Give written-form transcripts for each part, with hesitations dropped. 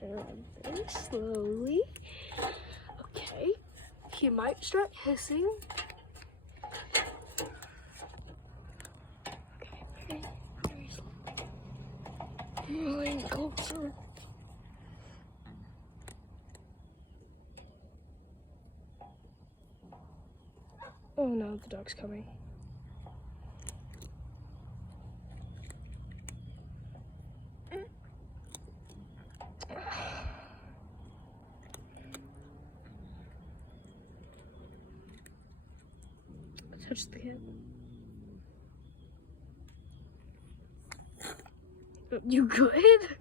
turn around very slowly. Okay, he might start hissing. Okay, very slowly. Moving closer. Oh no, the dog's coming. Touch the cat. You good?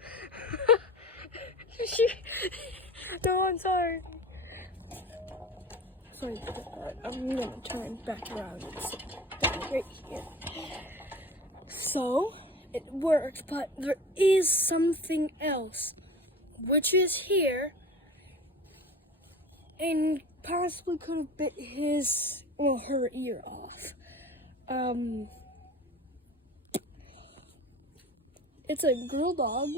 No, I'm sorry. Sorry for that. I'm gonna turn back around and sit right here. So, it worked, but there is something else, which is here, and possibly could have bit his, well, her ear off. It's a girl dog,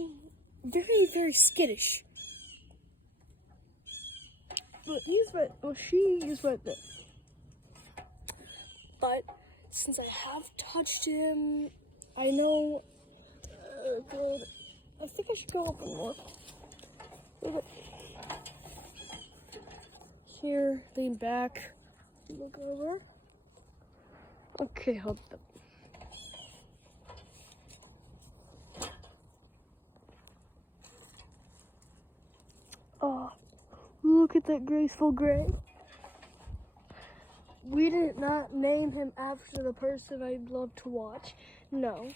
very, very skittish. But she is right there. But since I have touched him, I know, good. I think I should go up and look. Here, lean back, look over. Okay, hold up. Oh, look at that graceful gray. We did not name him after the person I'd love to watch. No,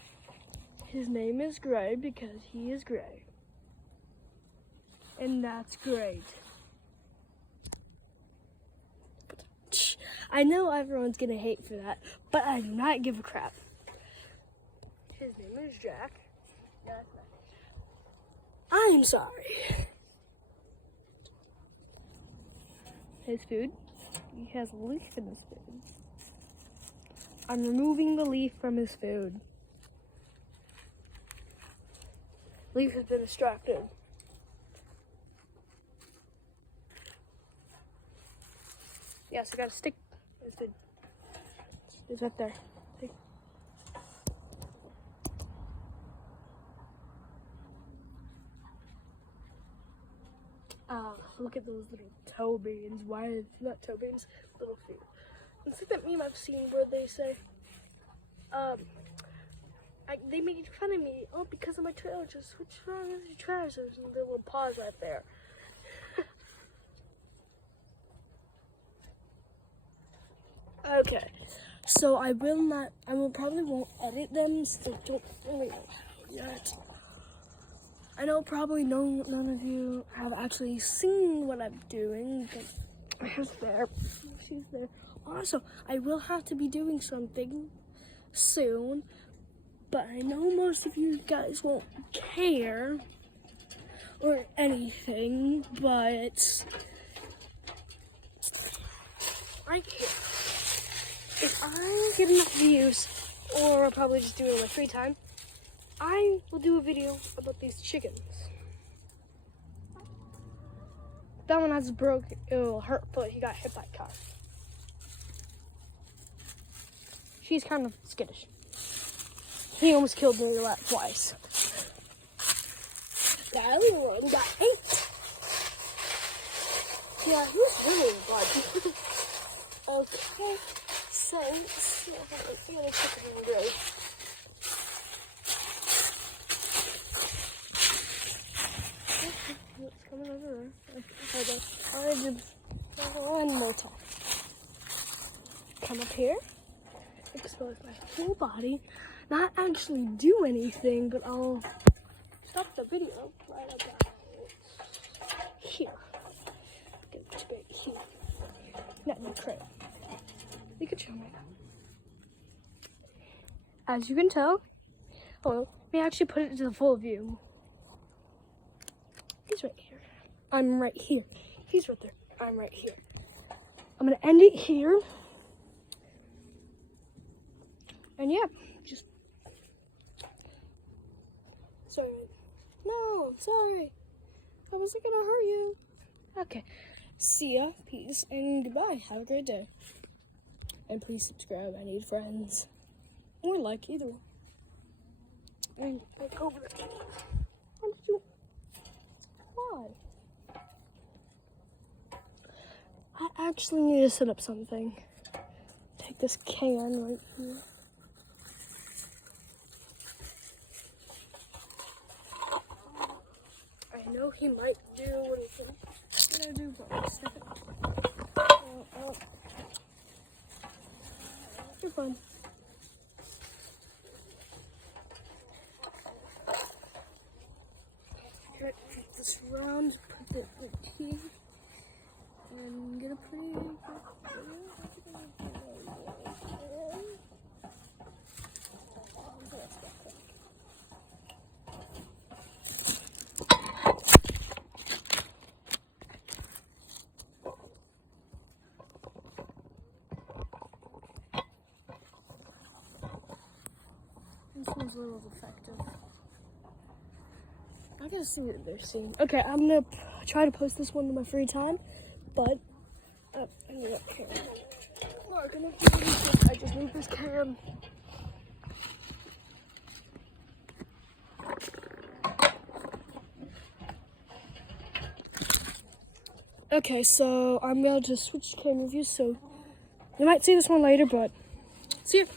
his name is Gray because he is gray. And that's great. I know everyone's gonna hate for that, but I do not give a crap. His name is Jack. I'm sorry. His food. He has a leaf in his food. I'm removing the leaf from his food. Leaf has been distracted. Yes, I got a stick. It's right there. See? Look at those little toe beans. Why not toe beans? Little feet. It's like that meme I've seen where they say, they made fun of me. Oh, because of my trousers. What's wrong with your trousers? And the little paws right there. Okay, so I probably won't edit them, so I don't really know how yet. I know probably none of you have actually seen what I'm doing, but she's there. Also, I will have to be doing something soon, but I know most of you guys won't care or anything, but I care. If I get enough views, or I'll probably just do it in my free time, I will do a video about these chickens. That one has hurt foot. He got hit by a car. She's kind of skittish. He almost killed me twice. That other one got 8. Yeah, he's really bad. Okay. So, let's see how chicken goes. It's coming over there. One more time. Come up here. Expose my whole body. Not actually do anything, but I'll stop the video right about here. Get it right here. Not in the crate. You can show me. As you can tell, let me actually put it to the full view. He's right here. I'm right here. He's right there. I'm right here. I'm gonna end it here. And yeah, just sorry. No, sorry. How was it gonna hurt you? Okay. See ya, peace, and goodbye. Have a great day. And please subscribe. I need friends. Or like either one. And like over there. Why? I actually need to set up something. Take this can right here. I know he might do what he thinks he's gonna do, but wait a second. You're fine. Here, take this round, put it right here, and get a pretty. This one's a little defective. I gotta see what they're seeing. Okay, I'm gonna try to post this one in my free time, but I need that cam. I just need this cam. Okay, so I'm going to switch camera views, so you might see this one later, but see you.